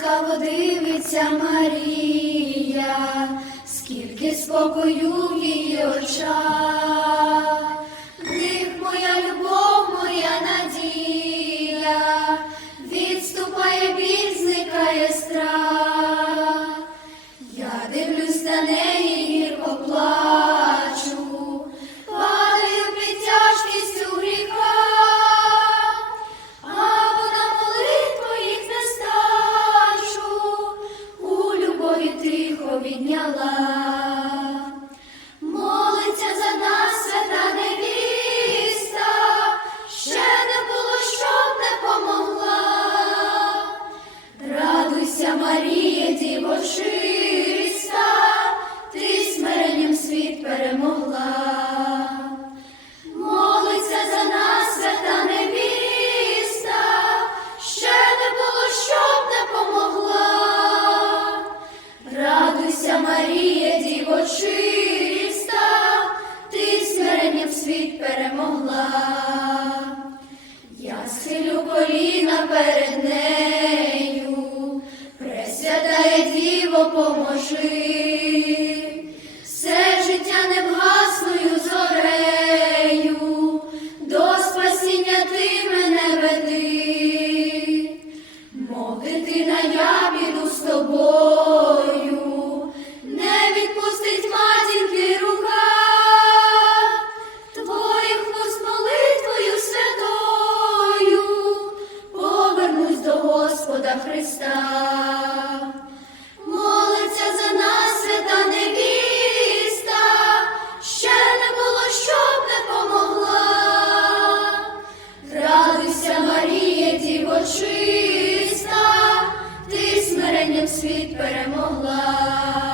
ласкаво дивиться Марія, скільки спокою в її очах, в них моя любов, моя надія, відступає біль, зникає страх, я дивлюсь на неї. обідняла. світ перемогла, я схилю коліна перед нею, пресвятає діво поможи. Чиста, ти смиренням світ перемогла.